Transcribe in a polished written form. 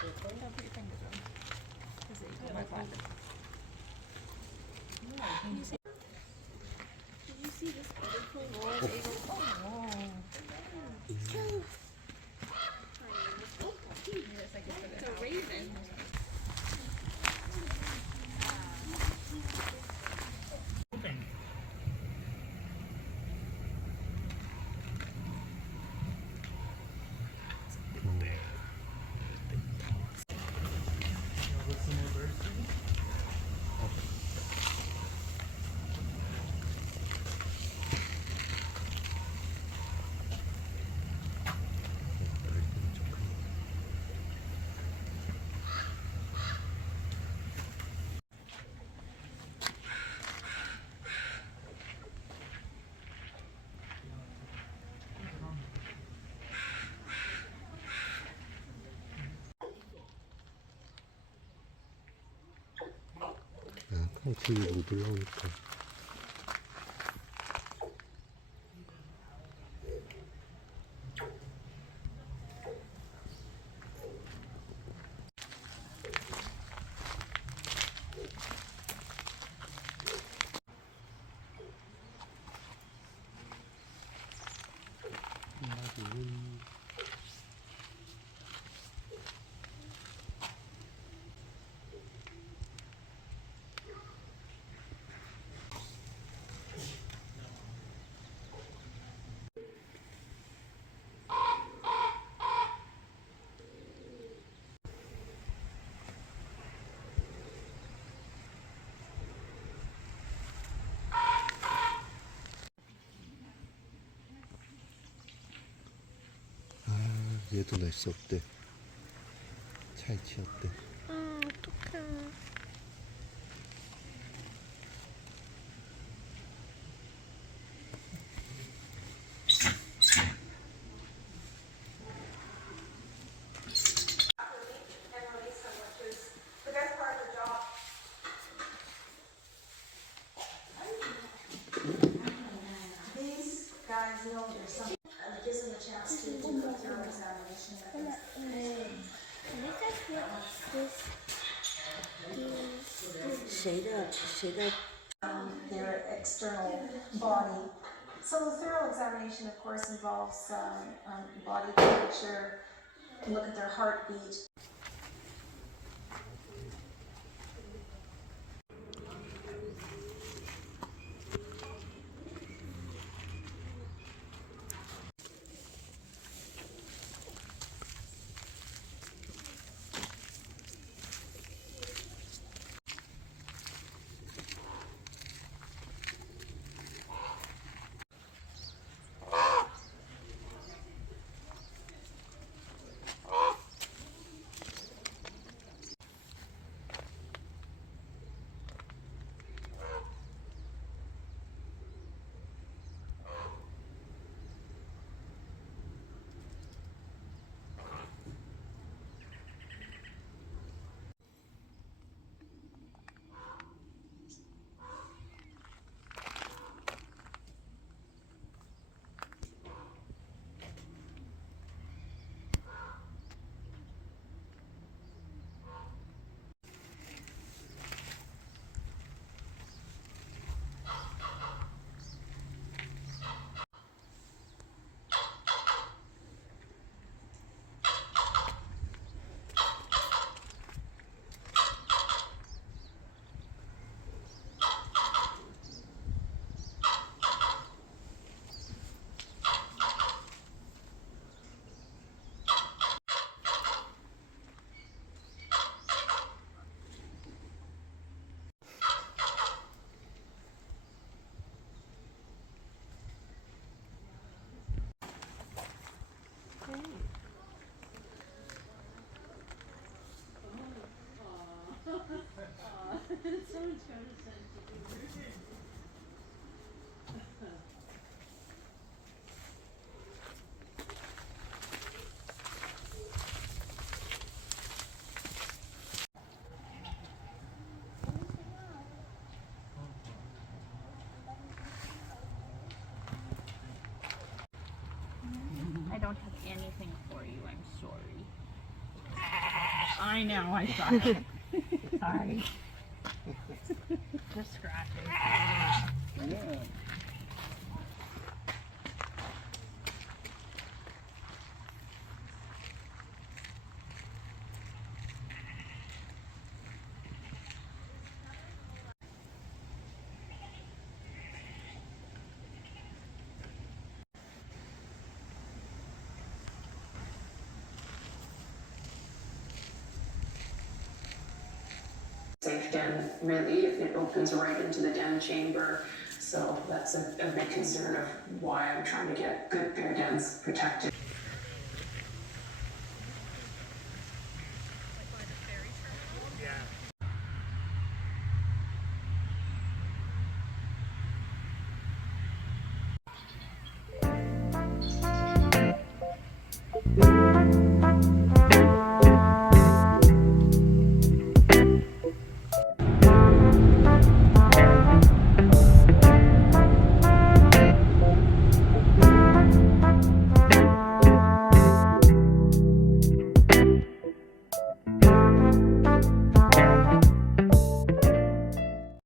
Don't put your fingers on. Because it might find it. Did you see this beautiful royal eagle? Oh. It's a raven. 탕수육이 못 올라오니까. 얘도 날 수 없대. 차에 치였대. 어떡해. Guys know there's something that gives them a chance to do a thorough examination. Their external body. So the thorough examination, of course, involves body temperature, look at their heartbeat. I don't have anything for you, I'm sorry. I know, I saw it. Sorry. Just scratching. Yeah. Safe den, really, it opens right into the den chamber. So that's a big concern of why I'm trying to get good bear dens protected.